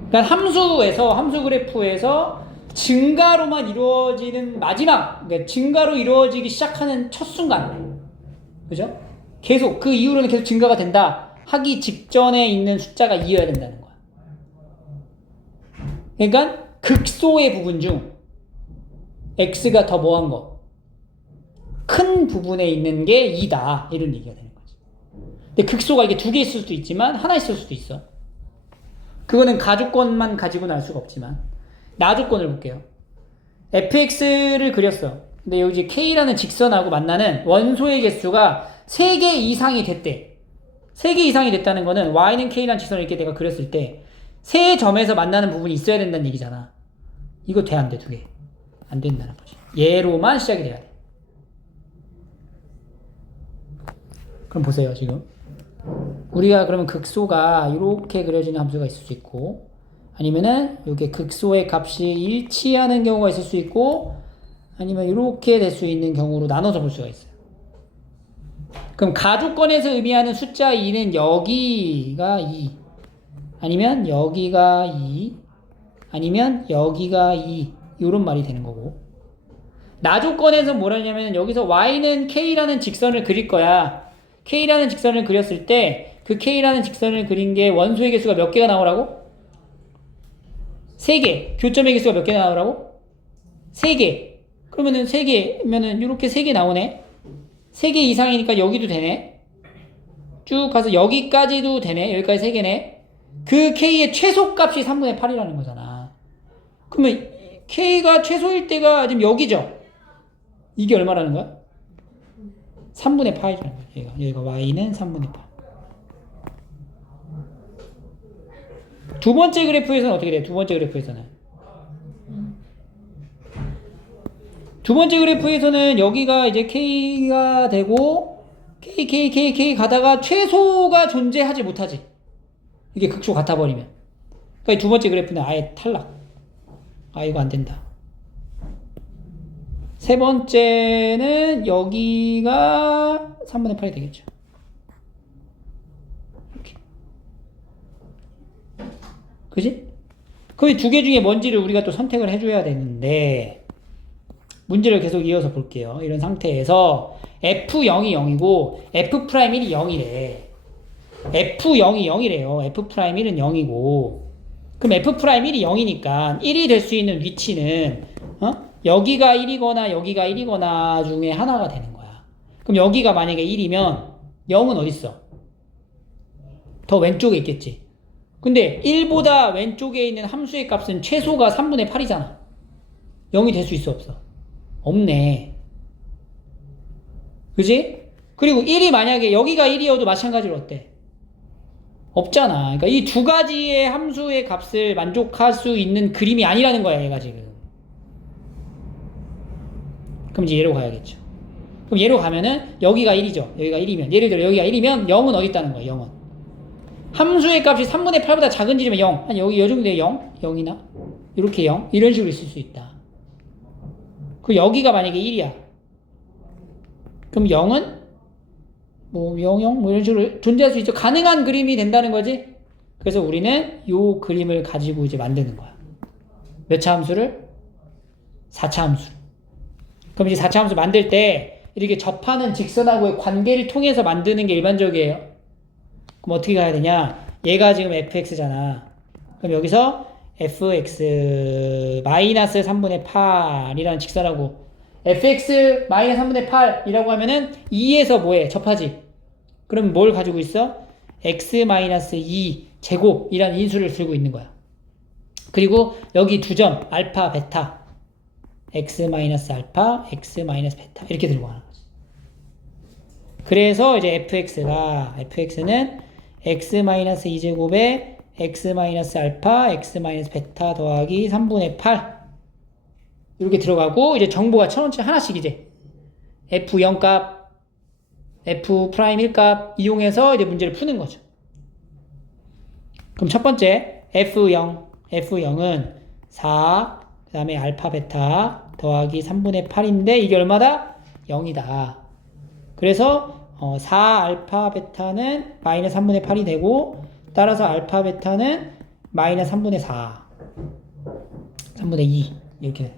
그러니까 함수 그래프에서 증가로만 이루어지는 마지막, 그러니까 증가로 이루어지기 시작하는 첫 순간, 그죠? 계속 그 이후로는 계속 증가가 된다 하기 직전에 있는 숫자가 2여야 된다는 거야. 그러니까 극소의 부분 중 x가 더 뭐한 거, 큰 부분에 있는 게 2다 이런 얘기가 되는 거지. 근데 극소가 이게 2개 있을 수도 있지만 하나 있을 수도 있어. 그거는 가조건만 가지고는 알 수가 없지만 나조건을 볼게요. fx를 그렸어. 근데 여기 k라는 직선하고 만나는 원소의 개수가 3개 이상이 됐대. 3개 이상이 됐다는 거는 y는 k라는 직선을 이렇게 내가 그렸을 때 세 점에서 만나는 부분이 있어야 된다는 얘기잖아. 이거 돼, 안 돼? 2개. 안 된다는 거지. 얘로만 시작이 돼야 돼. 그럼 보세요, 지금. 우리가 그러면 극소가 이렇게 그려지는 함수가 있을 수 있고, 아니면은 여기 극소의 값이 일치하는 경우가 있을 수 있고, 아니면 이렇게 될 수 있는 경우로 나눠서 볼 수가 있어요. 그럼 가조건에서 의미하는 숫자 2는 여기가 2, 아니면 여기가 2, 아니면 여기가 2, 이런 말이 되는 거고, 나조건에서 뭐라냐면 여기서 y는 k라는 직선을 그릴 거야. k라는 직선을 그렸을 때 그 k라는 직선을 그린 게 원소의 개수가 몇 개가 나오라고? 3개. 교점의 개수가 몇 개 나오라고? 3개. 그러면은 3개면은 이렇게 3개 나오네. 3개 이상이니까 여기도 되네. 쭉 가서 여기까지도 되네. 여기까지 3개네. 그 K의 최소값이 3분의 8이라는 거잖아. 그러면 K가 최소일 때가 지금 여기죠? 이게 얼마라는 거야? 3분의 8이라는 거야. 여기가 Y는 3분의 8. 두 번째 그래프에서는 어떻게 돼요? 두 번째 그래프에서는 여기가 이제 K가 되고 K 가다가 최소가 존재하지 못하지. 이게 극소 같아 버리면. 그러니까 두 번째 그래프는 아예 탈락. 아, 이거 안 된다. 세 번째는 여기가 3분의 8이 되겠죠. 이렇게. 그지? 그 두 개 중에 뭔지를 우리가 또 선택을 해줘야 되는데, 문제를 계속 이어서 볼게요. 이런 상태에서 F0이 0이고 F'1이 0이래. F0이 0이래요. F'1은 0이고. 그럼 F'1이 0이니까 1이 될 수 있는 위치는 여기가 1이거나 여기가 1이거나 중에 하나가 되는 거야. 그럼 여기가 만약에 1이면 0은 어디 있어? 더 왼쪽에 있겠지. 근데 1보다 왼쪽에 있는 함수의 값은 최소가 3분의 8이잖아. 0이 될 수 있어 없어? 없네. 그지? 그리고 1이 만약에 여기가 1이어도 마찬가지로 어때? 없잖아. 그러니까 이 두 가지의 함수의 값을 만족할 수 있는 그림이 아니라는 거야, 얘가 지금. 그럼 이제 얘로 가야겠죠. 그럼 얘로 가면은 여기가 1이죠. 여기가 1이면. 예를 들어 여기가 1이면 0은 어디 있다는 거야, 0은. 함수의 값이 3분의 8보다 작은지면 0. 한 여기 요 정도에 0? 0이나? 이렇게 0? 이런 식으로 있을 수 있다. 그 여기가 만약에 1이야. 그럼 0은 뭐 0, 뭐 이런 식으로 존재할 수 있죠. 가능한 그림이 된다는 거지. 그래서 우리는 요 그림을 가지고 이제 만드는 거야. 몇 차 함수를? 4차 함수. 그럼 이제 4차 함수 만들 때 이렇게 접하는 직선하고의 관계를 통해서 만드는 게 일반적이에요. 그럼 어떻게 가야 되냐? 얘가 지금 fx잖아. 그럼 여기서 fx 마이너스 3분의 8이라는 직선하고 fx 마이너스 3분의 8이라고 하면은 2에서 뭐해? 접하지. 그럼 뭘 가지고 있어? x 마이너스 2 제곱이라는 인수를 들고 있는 거야. 그리고 여기 두 점 알파 베타 x 마이너스 알파 x 마이너스 베타 이렇게 들고 가는 거지. 그래서 이제 fx는 x 마이너스 2 제곱에 x 마이너스 알파 x 마이너스 베타 더하기 3분의 8 이렇게 들어가고 이제 정보가 천원씩 하나씩 이제 f0 값, f'1 값 이용해서 이제 문제를 푸는 거죠. 그럼 첫 번째 f0은 4 그 다음에 알파 베타 더하기 3분의 8인데 이게 얼마다? 0이다. 그래서 4 알파 베타는 마이너스 3분의 8이 되고 따라서 알파 베타는 마이너스 3분의 4 3분의 2 이렇게 돼요.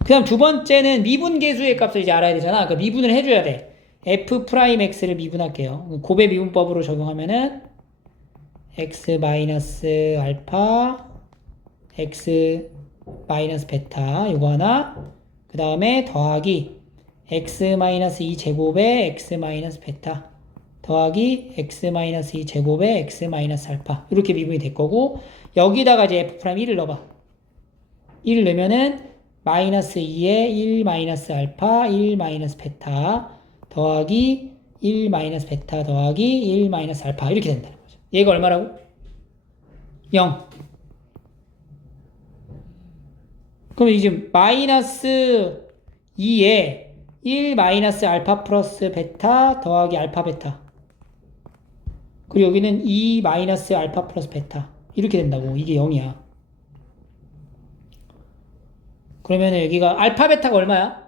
그 다음 두 번째는 미분계수의 값을 이제 알아야 되잖아. 그러니까 미분을 해줘야 돼. f'x를 미분할게요. 곱의 미분법으로 적용하면은 x 마이너스 알파 x 마이너스 베타 요거 하나 그 다음에 더하기 x 마이너스 2 제곱에 x 마이너스 베타 더하기 x 마이너스 2 제곱에 x 마이너스 알파 이렇게 미분이 될 거고 여기다가 이제 f'1을 넣어봐. 1을 넣으면은 마이너스 2에 1 마이너스 알파 1 마이너스 베타 더하기 1 마이너스 베타 더하기 1 마이너스 알파 이렇게 된다는 거죠. 얘가 얼마라고? 0. 그럼 이제 마이너스 2에 1 마이너스 알파 플러스 베타 더하기 알파 베타 그리고 여기는 2 마이너스 알파 플러스 베타 이렇게 된다고. 이게 0이야. 그러면 여기가 알파 베타가 얼마야?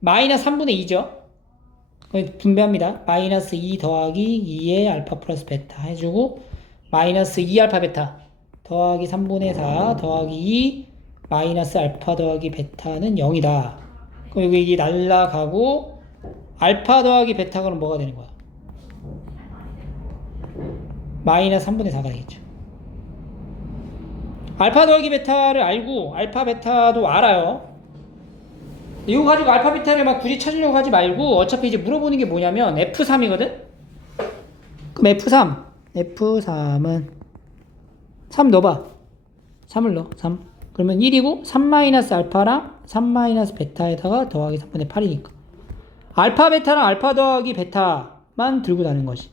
마이너스 3분의 2죠. 분배합니다. 마이너스 2 더하기 2의 알파 플러스 베타 해주고 마이너스 2 알파 베타 더하기 3분의 4 더하기 2 마이너스 알파 더하기 베타는 0이다. 그럼 여기 이게 날라가고 알파 더하기 베타가 그럼 뭐가 되는 거야? 마이너스 3분의 4가 되겠죠. 알파 더하기 베타를 알고 알파 베타도 알아요. 이거 가지고 알파 베타를 막 굳이 찾으려고 하지 말고 어차피 이제 물어보는 게 뭐냐면 F3이거든? 그럼 F3은 3 넣어봐. 3을 넣어. 3. 그러면 1이고 3 마이너스 알파랑 3 마이너스 베타에다가 더하기 3분의 8이니까 알파 베타랑 알파 더하기 베타만 들고 다는 거지.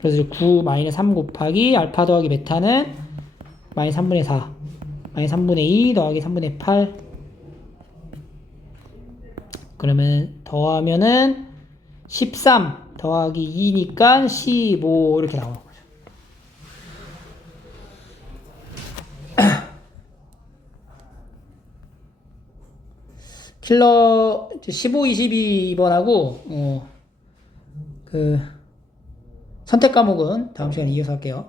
그래서 9 마이너스 3 곱하기 알파 더하기 베타는 마이너스 3분의 4 마이너스 3분의 2 더하기 3분의 8. 그러면 더하면은 13 더하기 2니까 15 이렇게 나오는 거죠. 킬러 15, 22번하고 그 선택 과목은 다음 시간에 이어서 할게요.